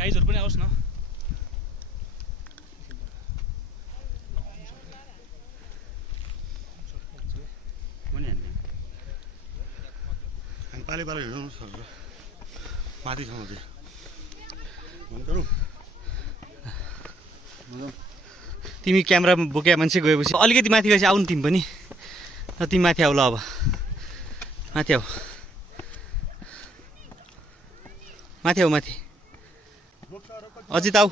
गाइजहरु पनि आओस् न। हामी पाले हिँड्नु सक्छ माथिसम्म चाहिँ तिमी क्यामेरा बोके मान्छे गएपछि अलिकति माथि गएपछि आउनु तिमी पनि र तिमी माथि आऊ ल। अब माथि आऊ माथि आऊ माथि अजित आऊ।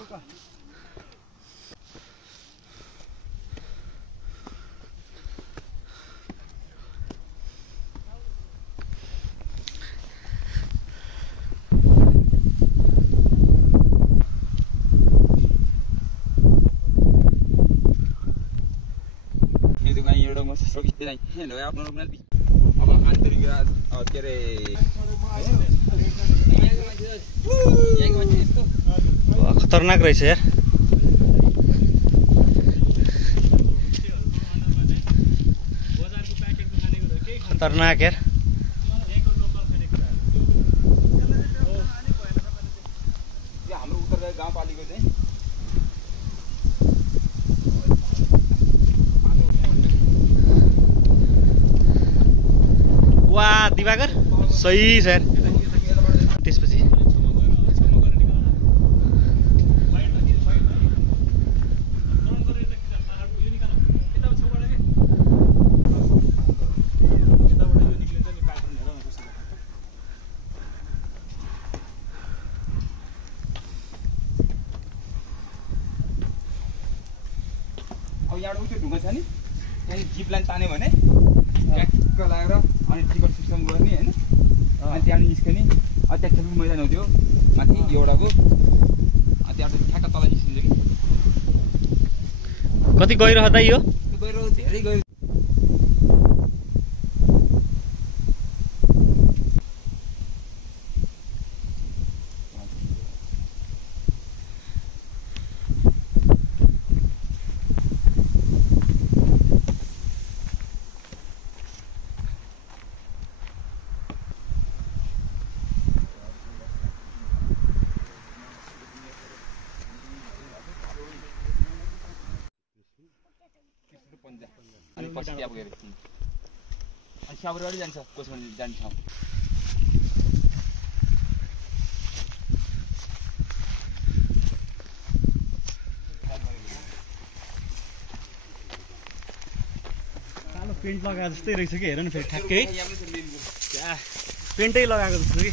अब आन्तरिक के अरे खतरनाक रहेछ यार। खतरनाक यार। हाम्रो उत्तर गाउँपालिका चाहिँ वाह दिवाकर सही छ यार। त्यसपछि अब यहाँबाट उयो ढुङ्गा छ नि त्यहाँ जिप लाइन तान्यो भने ठिक्क लगाएर अनि टिकट सिस्टम गर्ने होइन अनि त्यहाँबाट निस्कने। त्यहाँ खेलकुद मैदान हो त्यो माथि एउटाको त्यहाँबाट ठ्याक्क तल निस्किन्छ कि। कति गहिरो छ दाइ यो? गहिरो धेरै गहिरो। अनि पछि त्यहाँ गएर अनि स्याबरबारी जान्छ कसमा जाने ठाउँ। कालो पेन्ट लगाएको जस्तै रहेछ कि हेर न फेरि ठ्याक्कै पेन्टै लगाएको जस्तो कि।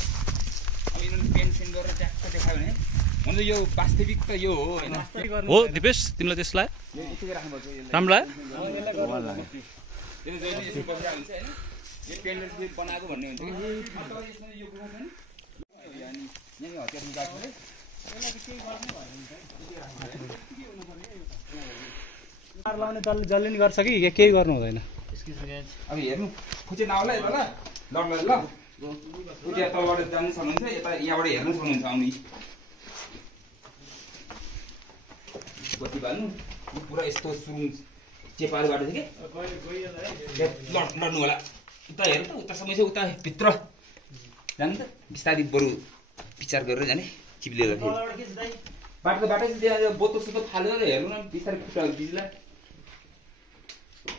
अब यिनीहरूले पेन्ट सेन्ट गरेर ट्याक्क देखायो भने हुन्छ यो वास्तविक त यो हो होइन हो दिपेश तिमीलाई त्यस्तो लाग्यो? यतिकै राख्नुपर्छ राम्रो लाग्यो? त्यसले जहिले यसो बसिरहेको हुन्छ होइन यो पेन्टले चाहिँ बनाएको भन्ने हुन्छ कि यसमा यो गुफा छ नि अनि यहीँ हतियार निकाल्छ है तार लाउने जसले नि गर्छ कि केही गर्नु हुँदैन। अब हेर्नु खुचे नआउला यता ल ल ल उता तलबाट जानु सक्नुहुन्छ यता यहाँबाट हेर्नु सक्नुहुन्छ आउने बत्ती बाल्नु पुरा यस्तो सुरुङ चेपारो बाटो थियो कि लड्नु होला उता हेर्नु त उतासम्म चाहिँ उता भित्र जानु त बिस्तारै बरु विचार गरेर जाने चिप्लेर बाटो बाटो चाहिँ त्यहाँ बोतो सोतो फालेर हेर्नु न बिस्तारै खुट्टा बिजुला।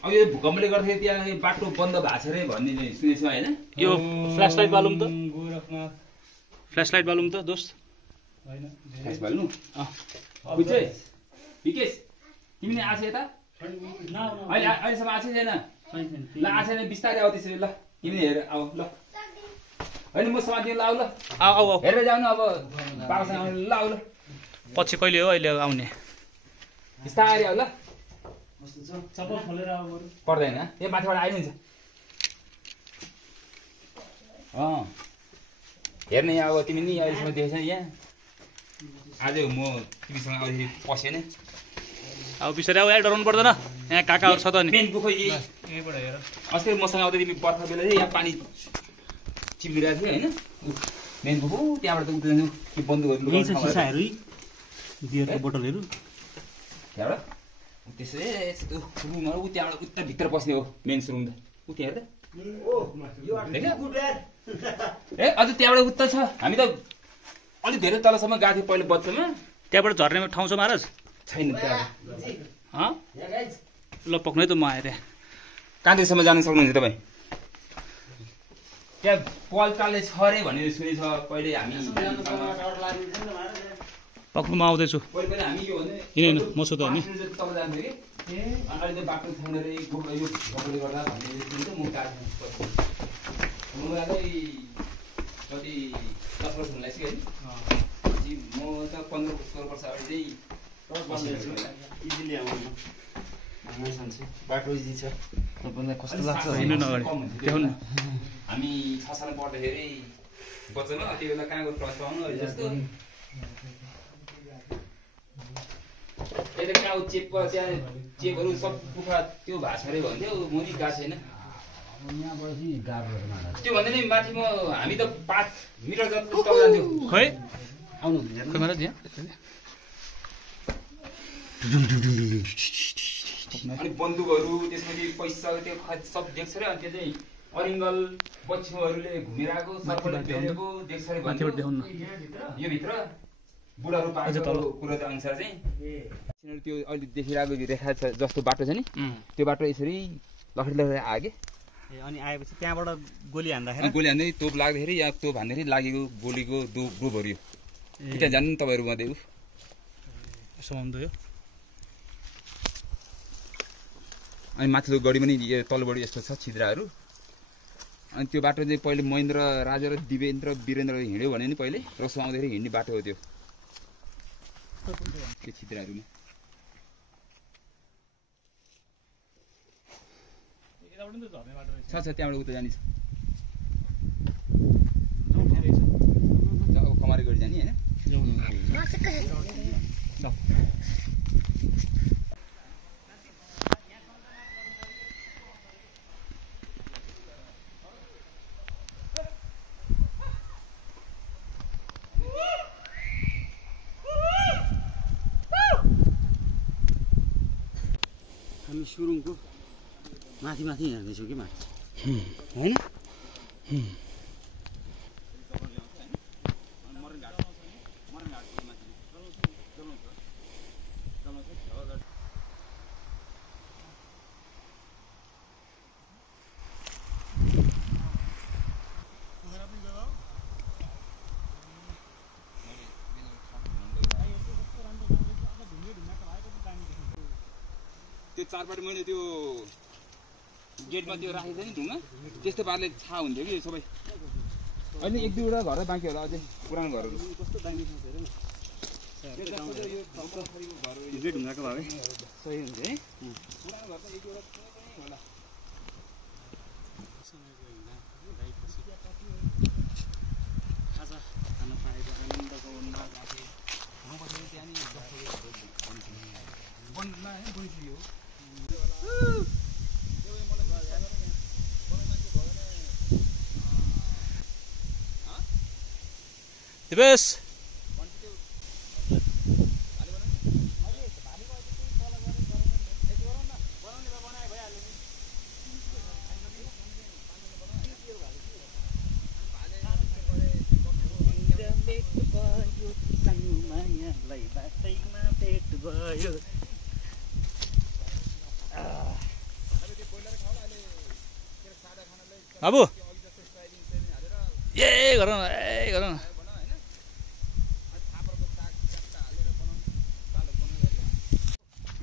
अब यो भूकम्पले गर्दाखेरि त्यहाँ बाटो बन्द भएको छ अरे भन्ने सुनेको छु होइन। यो फ्ल्यासलाइट बालौँ त फ्ल्यासलाइट बालौँ त दोस्त होइन फ्ल्यास बाल्नु बुझ्छ विकेश तिमी नै आछ यता अहिले अहिलेसम्म आछै छैन ल आछ छैन बिस्तारै आऊ त्यसरी ल तिमी हेर आऊ ल होइन म समाति ल आऊ ल आऊ हेरेर जानु अब बाबासँग आउने ल आऊ ल पछि कहिले हो अहिले आउने बिस्तारै आऊ ल चप्पल खोलेर आऊ पर्दैन यो माथिबाट आइदिन्छ हेर्ने अब तिमी नि अहिलेसम्म देखेको छैन यहाँ आज म तिमीसँग आउँदाखेरि पसेन अब बिस्तारै आऊ यार डराउनु पर्दैन यहाँ काकाहरू छ त नि मेन गुफा यहीँबाट हेर अस्ति मसँग आउँदा तिमी बर्खा बेला चाहिँ यहाँ पानी चिप्लिरहेको थियो होइन मेन गुफा त्यहाँबाट त उता के बन्द गर्नु बियरको बोतलहरू त्यहाँबाट त्यसै यस्तो रुमहरू ऊ त्यहाँबाट उता भित्र पस्ने हो मेन रुम त ऊ त्यहाँ हेर्दा ए अझ त्यहाँबाट उता छ हामी त अलिक धेरै तलसम्म गएको थियौँ पहिला बच्चामा त्यहाँबाट झर्ने ठाउँ छ महाराज छैन त्यहाँ ल पक्नु है त म आएँ त्यहाँ कहाँदेखिसम्म जानु सक्नुहुन्छ तपाईँ त्यहाँ पल्टाले छ अरे भनेर सुनेछ पहिले हामी पक्नु म आउँदैछु पहिले पहिले हामी यो हिँड मसो त नि तल जान्थ्यो कि अनि अहिले बाटो छैन रे यो घोकले गर्दा भन्ने सुन्छ म काट्नु मलाई कति 10 वर्ष हुन लाग्छ कि म त 15 वर्ष अगाडि इजिली आउनु बाटो इजी छ तपाईँलाई कस्तो लाग्छ हिँड्नु नअगाडि देखाउनु हामी 6 साल पढ्दाखेरि बच्चामा त्यो बेला कहाँको टच पाउनु अहिले जस्तो यता कहाँ चेप त्यहाँ चेपहरू सब कुखुरा त्यो भएको छ अरे भन्थ्यो मुनि गएको छैन त्यो भन्दा नि माथि म हामी त 5 मिटर जति तल जान्थ्यो खै आउनु खै महाराज यहाँ अनि बन्दुकहरू त्यसपछि पैसा त्यो सब देख्छ रे अनि त्यो चाहिँ अरिङ्गल पछिहरूले घुमेर आएको सर्पले बेरेको देख्छ रे यो भित्र बुढाहरू पाएको कुरा अनुसार चाहिँ त्यो अहिले देखिरहेको रेखा छ जस्तो बाटो छ नि त्यो बाटो यसरी लखडी लखडी आयो कि अनि आएपछि त्यहाँबाट गोली हान्दाखेरि गोली हान्दै तोप लाग्दाखेरि या तोप हान्दाखेरि लागेको गोलीको डोबहरू यो त्यहाँ जान्नु तपाईँहरू मध्ये समाउँदो यो अनि माथिल्लो गढी पनि तल्लोबडी यस्तो छ छिद्राहरू अनि त्यो बाटो चाहिँ पहिले महेन्द्र राजा र दिवेन्द्र वीरेन्द्र हिँड्यो भने नि पहिले रसो आउँदाखेरि हिँड्ने बाटो हो त्यो छिद्राहरूमा छ त्यहाँबाट उता जाने छ कमारी गढी जाने होइन हामी सुरुङको माथि माथि हिँड्दैछौँ कि माथि होइन त्यो चारपाटी मैले त्यो गेटमा त्यो राखेको थिएँ नि ढुङ्गा त्यस्तो पाराले छा हुन्थ्यो कि सबै अहिले 1-2वटा घर बाँकी होला अझै पुरानो घरहरू कस्तो दामी छ हेर न यो ढुङ्गाको भाइ सही हुन्छ है पुरानो घर त 1-2वटा होला खाजा खान पाएको आनन्दको नागाथे दिवेश बाबु ए गर न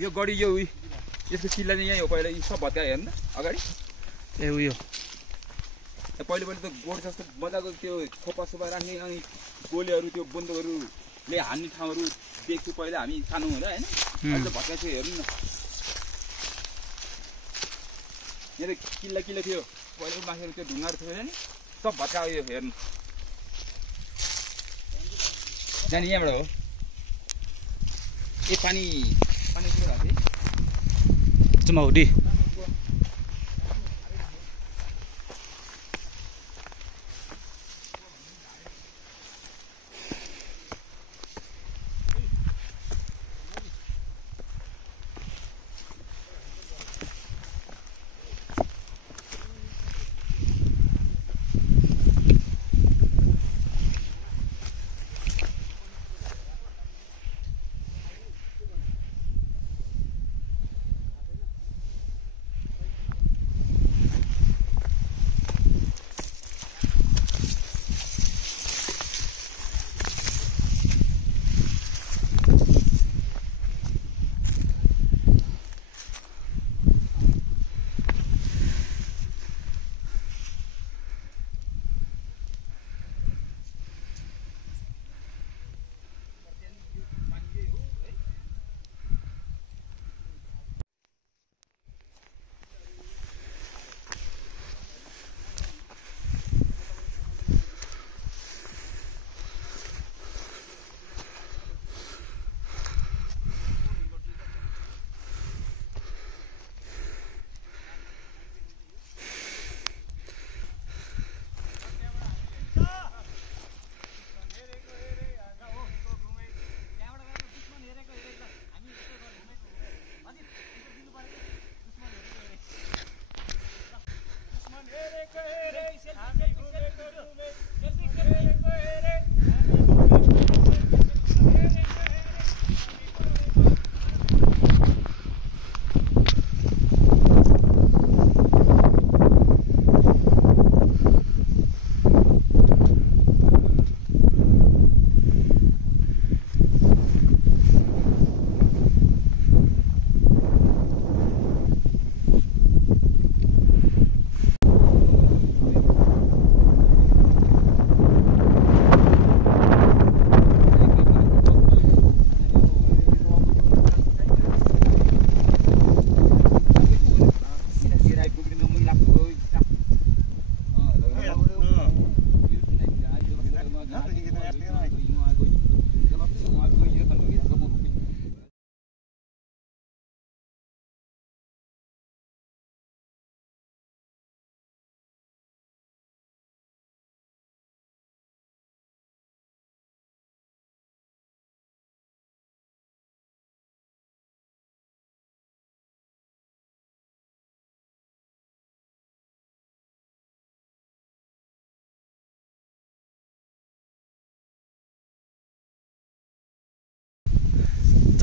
यो गढी यो यसको किल्ला चाहिँ यहीँ हो पहिला सब भत्का हेर्नु अगाडि ए उयो पहिले पहिले त गोठ जस्तो मजाको त्यो खोपा सोपा राख्ने अनि गोलेहरू त्यो बन्दुकहरूले हान्ने ठाउँहरू देख्थ्यो पहिला हामी सानो हुँदा होइन अहिले त भत्का थियो हेर्नु न यहाँ किल्ला थियो पहिला माथि त्यो ढुङ्गाहरू थियो नि सब भत्का उयो हेर्नु जाने यहाँबाट हो ए पानी किन भएको थिएँ चुमाउडी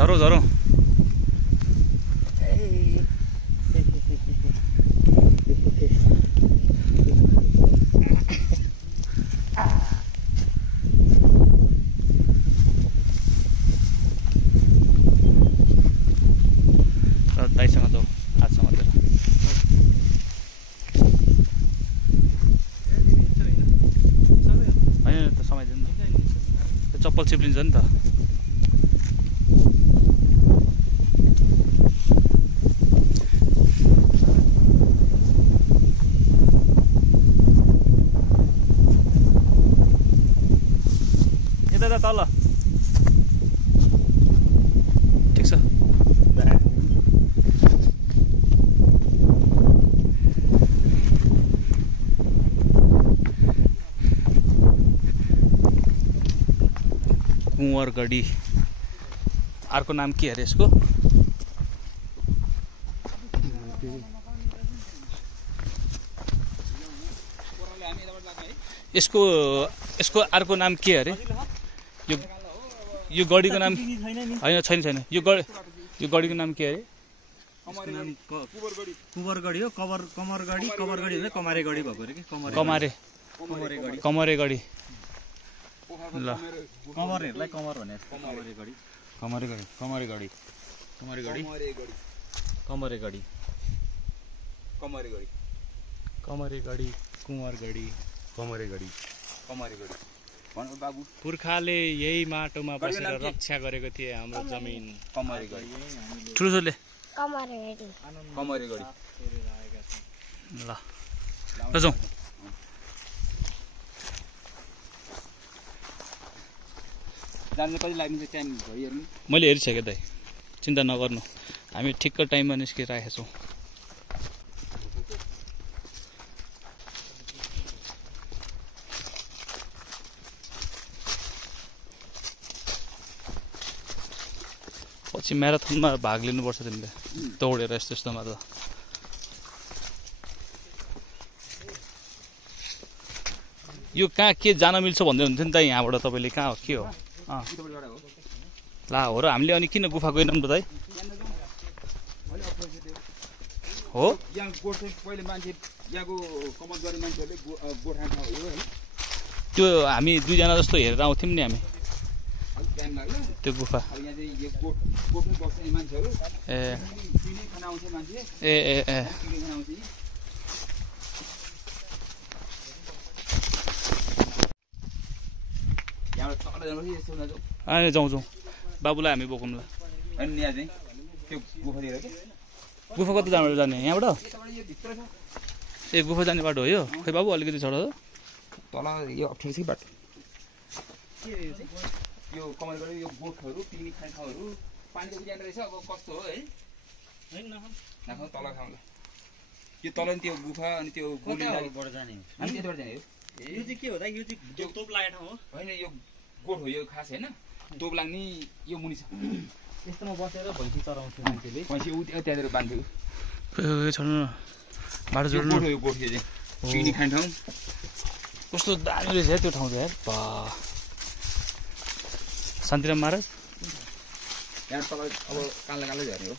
झरौ झरौ दाइसँग जाऊ हातसँग तेरो होइन त समय दिनु न त्यो चप्पल चिप्लिन्छ नि त यता तल ठिक छ कुँवरगढी अर्को नाम के अरे यसको यसको यसको अर्को नाम के अरे यो गढीको नाम होइन छैन यो गढीको नाम के अरे कुँवरगढी हो कमरगढी हुँदै कमारेगढी भएको अरे कि कमरेगढी ल कमरहरूलाई कमर भने कमरेगढी कुँवरगढी भन्नु बाबु पुर्खाले यही माटोमा बसेर रक्षा गरेको थिए हाम्रो जमिन कमरेगढी ठुलोले कमरेगढी ल जाउँ जानु कति लाग्ने टाइम भयो हेर्नु मैले हेरिसकेँ दाइ चिन्ता नगर्नु हामी ठिक्क टाइममा निस्किराखेका छौँ पछि म्याराथनमा भाग लिनुपर्छ तिमीले दौडेर यस्तो यस्तोमा त यो कहाँ के जान मिल्छ भन्दै हुन्थ्यो नि त यहाँबाट तपाईँले कहाँ हो के हो ला हो र हामीले अनि किन गुफा गएनौँ त दाइ हो यहाँ गोठ पहिले मान्छे यहाँको कमल गर्ने मान्छेहरूले गोठा ठाउँ हो होइन त्यो हामी दुईजना जस्तो हेरेर आउँथ्यौँ नि हामी अलिक टाइम लाग्यो त्यो गुफा अब यहाँ चाहिँ यो गोठमा बस्ने मान्छेहरू ए पिने खाना आउँछ मान्छे ए ए ए पिने खाना आउँछ यहाँबाट तल जानुपर्छ यस्तो जान्छौँ अनि जाउँ बाबुलाई हामी बोकौँला अनि यहाँ चाहिँ त्यो गुफातिर के गुफा कता जाने यहाँबाट यो भित्र छ ए गुफा जाने बाटो हो यो खै बाबु अलिकति छोड तल यो अप्ठ्यारो छ बाटो यो कमलगढी यो गोठहरू पिकनिक खाने ठाउँहरू पानी त उज्यालो रहेछ अब कस्तो हो है नाखाउँ तल खाउँला यो तल नि त्यो गुफा अनि त्यो कताबाट जाने हामी त्यताबाट जाने हो यो चाहिँ के हो यो चाहिँ तोप लागेको ठाउँ हो होइन यो गोठ हो यो खास होइन तोप लाग्ने यो मुनि छ यस्तोमा बसेर भैँसी चराउँथ्यो मान्छेले पैसा ऊ त्यहाँतिर बाँध्थ्यो छोड्नु न बाटो यो जोड्नु गोठ हो यो गोठ यो चाहिँ पिकनिक खाने ठाउँ कस्तो दामी रहेछ त्यो ठाउँ चाहिँ बा शान्तिराम महाराज यहाँ तल अब कालो कालो झर्ने हो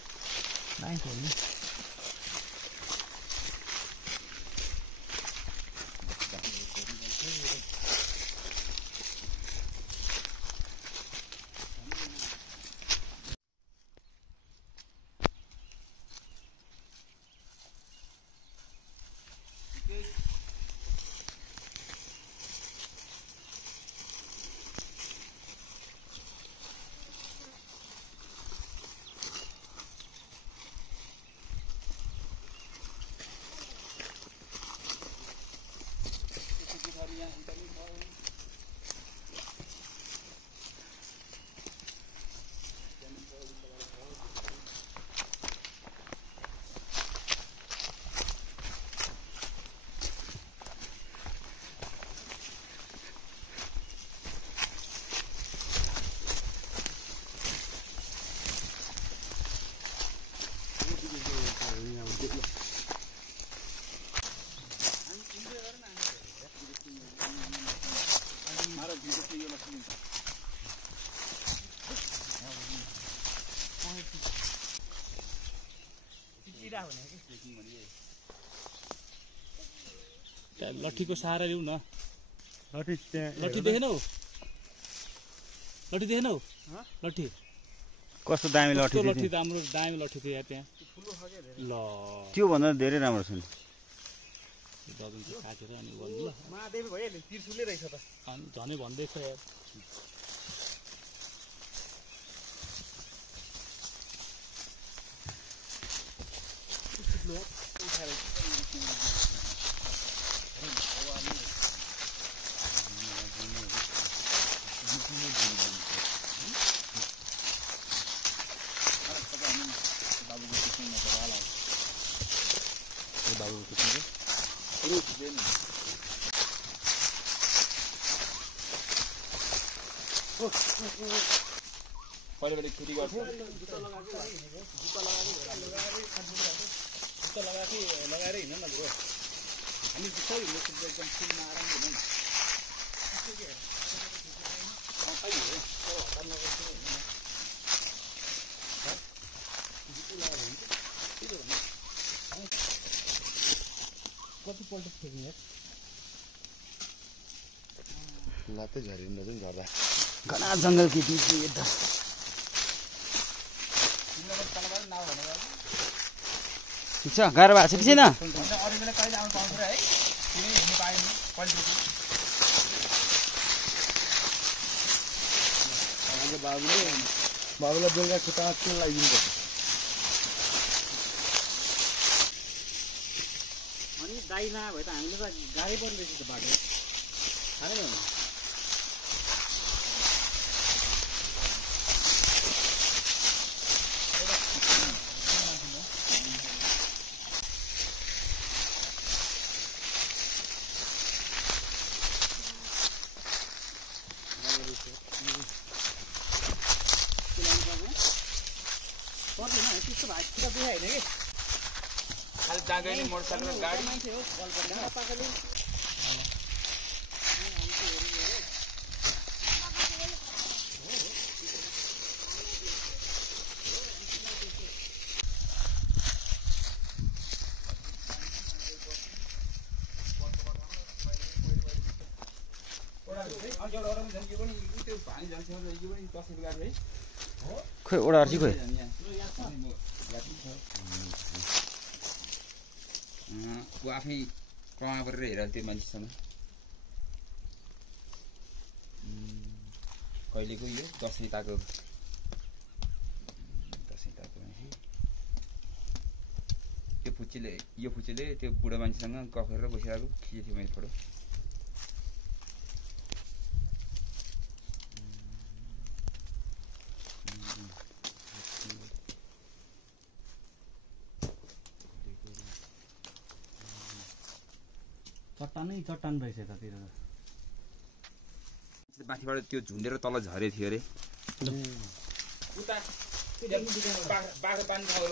लट्ठीको सहारा लिउँ न। लट्ठी लट्ठी देखेनौ? लट्ठी देखेनौ? लट्ठी कस्तो दामी लट्ठी त्यो थियो लट्ठी त हाम्रो दामी लट्ठी थियो यार त्यहाँ। ल त्यो भन्दा धेरै राम्रो छ नि। दबिन्छ काटेर अनि भन्नु ल। महादेवी भइहाल्यो त्रिशुलै रहेछ त। अनि झनै भन्दैछ यार। पहिले पहिले खेती गर्थ्यो। जुत्ता लगाएकै लगाएर हिँड्न न ब्रो। हामी बिस्तारै हिँड्नु एकदम फिल्डमा आराम हुँदैन नि। कतिपल्ट फेरि लातै झरिँदैन झर्दा घना जङ्गल खेती यता ठिक छ गाह्रो भएको छ कि छैन? अरू बेला कहिले आउनु पाउँछ र है? किन हिँड्नु पाएन पहिलेदेखि? बाबुलाई बेलुका खुट्टामा तेल लगाइदिनुपर्छ। अनि दाइ नभए त हामीले त गाह्रै पर्ने रहेछ त बाटो थाहै भएन। त्यस्तो भएको कुरा देखाइ होइन कि खालि जाँदैन मोटरसाइकल र गाडी। मान्छे हो पाकाले खोइ ओडार चाहिँ खोइ ऊ आफै कमा गरेर हेर त्यो मान्छेसँग। कहिलेको यो दसैँ ताको मान्छे त्यो फुच्चेले त्यो बुढो मान्छेसँग गफ गरेर बसिरहेको खिचेको थियो मैले फोटो। चट्टान रहेछ यतातिर माथिबाट त्यो झुन्डेर तल झरे थियो अरे। बाख्रा पानी खाएर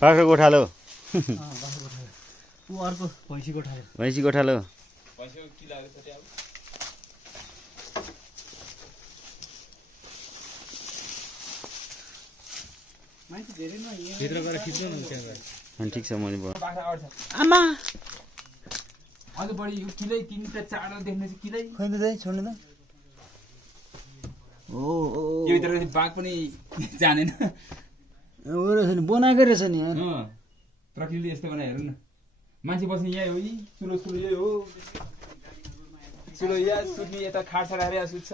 बाख्रा गोठालो ऊ अर्को भैँसी गोठालो भैँसी गोठालो भैँसीको किलाहरू छ त्यहाँ। मान्छे धेरै न भित्र गएर खिच्नु न त्यहाँ ठिक छ मैले बाख्रा आउँछ आमा अझ बढी यो किलै 3 4 देख्ने चाहिँ किलै खोइनु दे छोड्नु त ओ यो भित्र बाघ पनि जानेन। ओ रहेछ नि बनाएकै रहेछ नि यार। प्रकृतिले यस्तो बनाए हेर्नु न। मान्छे बस्ने यही हो, सुलो यही हो, सुलो यहाँ सुत्ने यता खाट राखेर सुत्छ।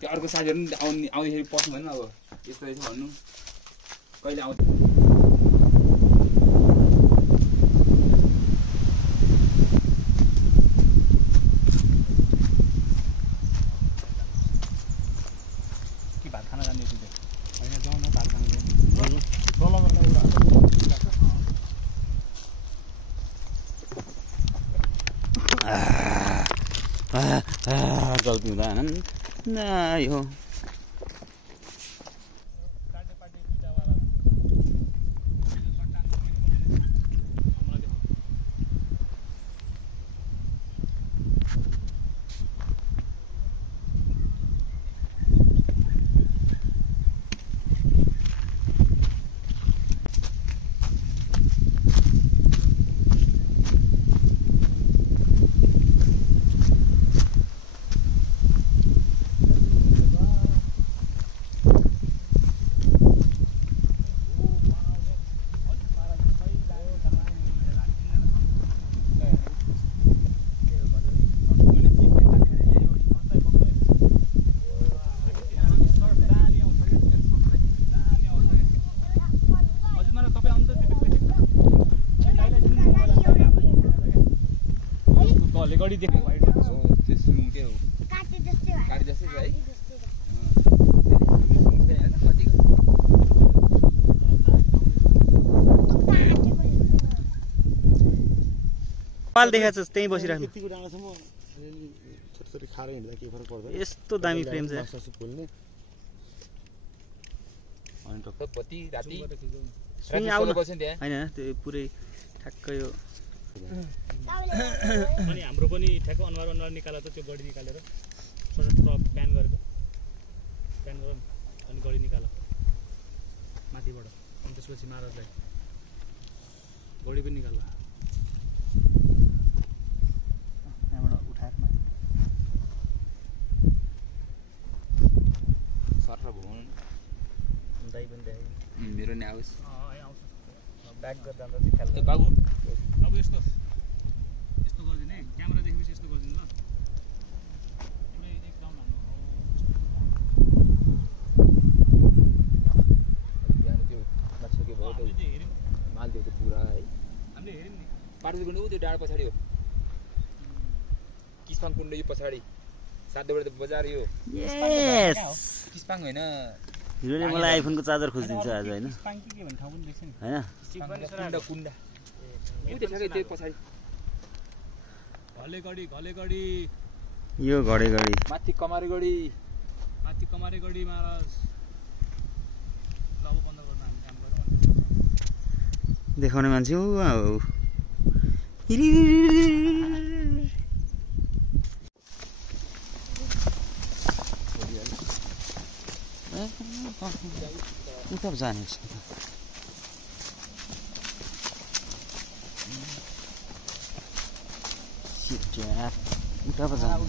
त्यो अर्को साथीहरू पनि आउँदाखेरि पस्नु भएन अब यस्तो रहेछ भन्नु कहिले आउँछ। भात खाना जाने होइन जाउँ न भात खानु गल्ती हुँदा यो कपाल देखाएको छ त्यहीँ बसिराख्नु यतिको डाँडासम्म अलिअलि छोटो खाएर हिँड्दा केही फरक पर्दैन यस्तो दामी फ्रेम छ ससु पोल्ने अनि टक्क पति राति सुन आउनु हैन त्यो पुरै ठ्याक्क यो अनि हाम्रो पनि ठ्याक्क अनुहार निकालेर त्यो गडी निकालेर प्यान गरेर अनि गडी निकाल माथिबाट अनि त्यसपछि महाराजलाई गडी पनि निकाल यहाँबाट उठाएर माथि सर भवन दाइ पनि देखाइ मेरो नि आओस् ब्याक गर्दा देखाल ए बाबु अब यस्तो गरिदिने क्यामेरा देखेपछि यस्तो गरिदिनु ल एकदम बिहान त्यो नसके भयो त हेऱ्यौँ माल दियो त पुरा है हामीले हेऱ्यौँ नि पार्वती कुण्ड त्यो डाँडा पछाडि हो किस्पाङ कुण्ड यो पछाडि सातबाट बजार यो यस किस्पाङ होइन हिरोले मलाई आइफोनको चार्जर खोजिदिन्छ आज हैन पाङ्की के भन्ने ठाउँ पनि देख्छ नि हैन कुण्ड कुण्ड उ त्यो ठ्याक्कै त्यो पछाडि घले गडी यो घडे गडी माथि कमारेगढी माथि कमारे गडी महाराज ल अब बन्द गर्न हामी काम गरौँ देखाउने मान्छे हो उता जाने उता पो जाने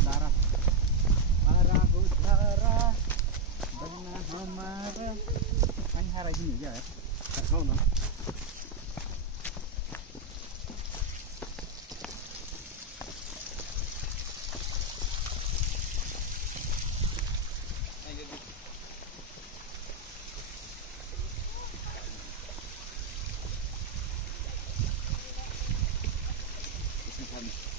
खाऊ न Thank you.